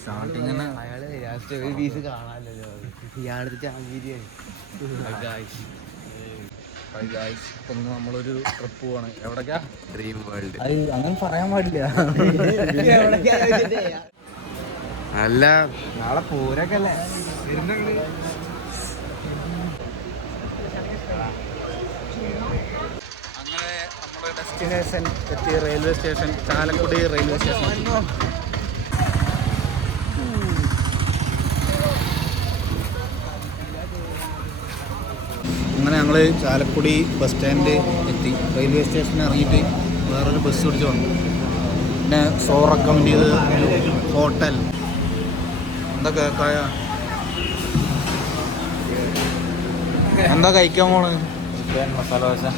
Starting അയാള് last ഒരു piece കാണാനല്ലോ ഇയാളത്തെ ചാങ്കീരിയാണ്. നമ്മളൊരു ട്രിപ്പ് പോവാണ്. എവിടേക്കാ? Dream world. അങ്ങനെ പറയാൻ പാടില്ല. അല്ല നാളെ പൂരൊക്കെ അല്ലേ. അങ്ങനെ നമ്മുടെ ഡെസ്റ്റിനേഷൻ എത്തിയ railway station Chalakudy railway station. അങ്ങനെ ഞങ്ങൾ ചാലക്കുടി ബസ് സ്റ്റാൻഡ് എത്തി. റെയിൽവേ സ്റ്റേഷനിൽ ഇറങ്ങിയിട്ട് വേറൊരു ബസ് പിടിച്ച് വന്നു. പിന്നെ സോ റെക്കമെൻഡ് ചെയ്ത് ഹോട്ടൽ എന്തൊക്കെ എന്താ കഴിക്കാൻ പോണ്?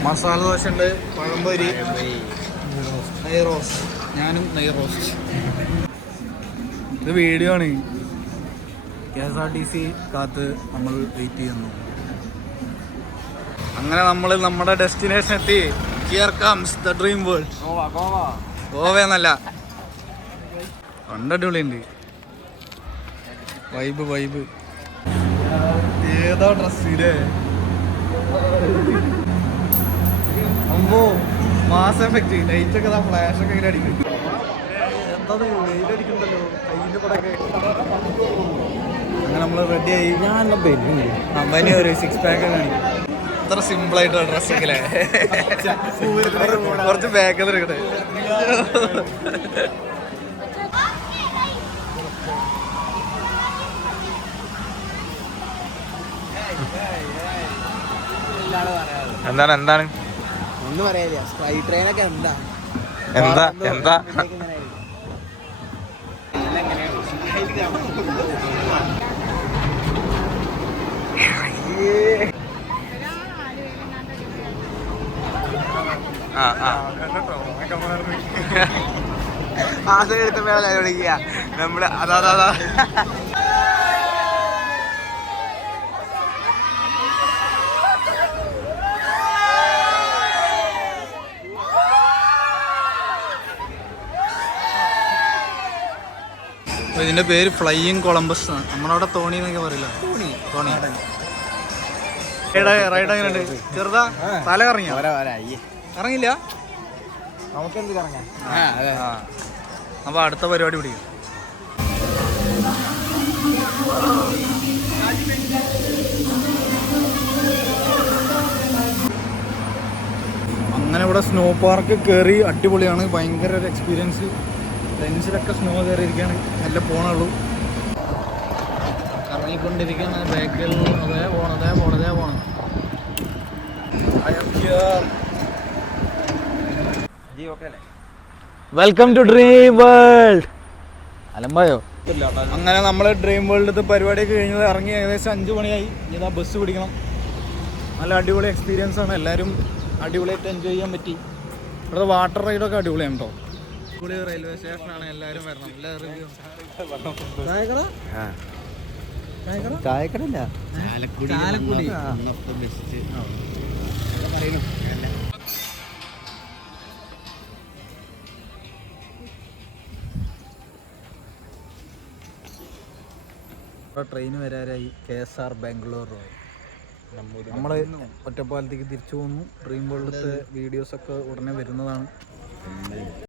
മസാല ദോശ ഉണ്ട്, പഴംപൊരി, നെയ് റോസ്റ്റ്. ഞാനും നെയ് റോസ്റ്റ്. ഇത് വീഡിയോ ആണ്. KSRTC കാത്ത് നമ്മൾ വെയിറ്റ് ചെയ്യുന്നു. അങ്ങനെ നമ്മൾ നമ്മുടെ ഡെസ്റ്റിനേഷൻ എത്തി. Here comes the dream world. ഗോവയെന്നല്ല, കണ്ടടിപൊളിയുണ്ട്. വൈബ് ഏതാ ഡ്രസ്സിലെ അമ്പോ മാസ് എഫക്റ്റ്. ലൈറ്റൊക്കെ ഫ്ലാഷ് ഒക്കെ ഇങ്ങനെ അടിക്കും. എന്താ വെയിലടിക്കണ്ടല്ലോ കയ്യിൻ്റെ കൂടെയൊക്കെ. അങ്ങനെ നമ്മൾ റെഡിയായി. ഞാൻ അമ്പനി ഒരു 6 പാക്ക് കാണിക്കും. അത്ര സിമ്പിളായിട്ടുള്ള ഡ്രസ്സൊക്കെ അല്ലേ. കുറച്ച് ബാക്ക് എടുക്കട്ടെ. എന്താണ് ഒന്നും പറയാനില്ല. സ്കൈ ട്രെയിനൊക്കെ എന്താ എടുത്ത മേലെ വിളിക്കുക നമ്മള്. അതാ ഇതിന്റെ പേര് ഫ്ലൈയിങ് കൊളംബസ്. നമ്മളവിടെ തോണി എന്നൊക്കെ പറയില്ല. തോണി റൈഡ് എങ്ങനെയുണ്ട്? ചെറുതാ തല കറങ്ങിയ കറങ്ങില്ല. നമുക്കെന്ത് കറങ്ങാൻ. അപ്പൊ അടുത്ത പരിപാടി പിടിക്കും. അങ്ങനെ ഇവിടെ സ്നോ പാർക്ക് കയറി. അടിപൊളിയാണ്. ഭയങ്കര ഒരു എക്സ്പീരിയൻസ്. ലെൻസിലൊക്കെ സ്നോ കയറിയിരിക്കുകയാണ്. നല്ല പോണുള്ളൂ. കറങ്ങിക്കൊണ്ടിരിക്കുകയാണ്. ബാക്കിൽ അതേ പോണം. Welcome to dream world. അലമ്പായോ? അങ്ങനെ നമ്മൾ ഡ്രീം വേൾഡിലത്തെ പരിപാടിയൊക്കെ കഴിഞ്ഞത് ഇറങ്ങി ഏകദേശം 5 മണിയായി. ഇതാ ബസ് പിടിക്കണം. നല്ല അടിപൊളി എക്സ്പീരിയൻസ് ആണ്. എല്ലാവരും അടിപൊളിയായിട്ട് എൻജോയ് ചെയ്യാൻ പറ്റി. ഇവിടുത്തെ വാട്ടർ റൈഡൊക്കെ അടിപൊളിയാണ് കേട്ടോ. അടിപൊളി റെയിൽവേ സ്റ്റേഷനാണ്. എല്ലാവരും വരണം. എല്ലാ റിവ്യൂ ചായക്കടല്ല ചാലക്കുടി. ട്രെയിൻ വരാറായി. KSR ബാംഗ്ലൂർ. നമ്മൾ ഒറ്റപ്പാലത്തേക്ക് തിരിച്ചു പോന്നു. ഡ്രീം വേൾഡിലത്തെ വീഡിയോസൊക്കെ ഉടനെ വരുന്നതാണ്.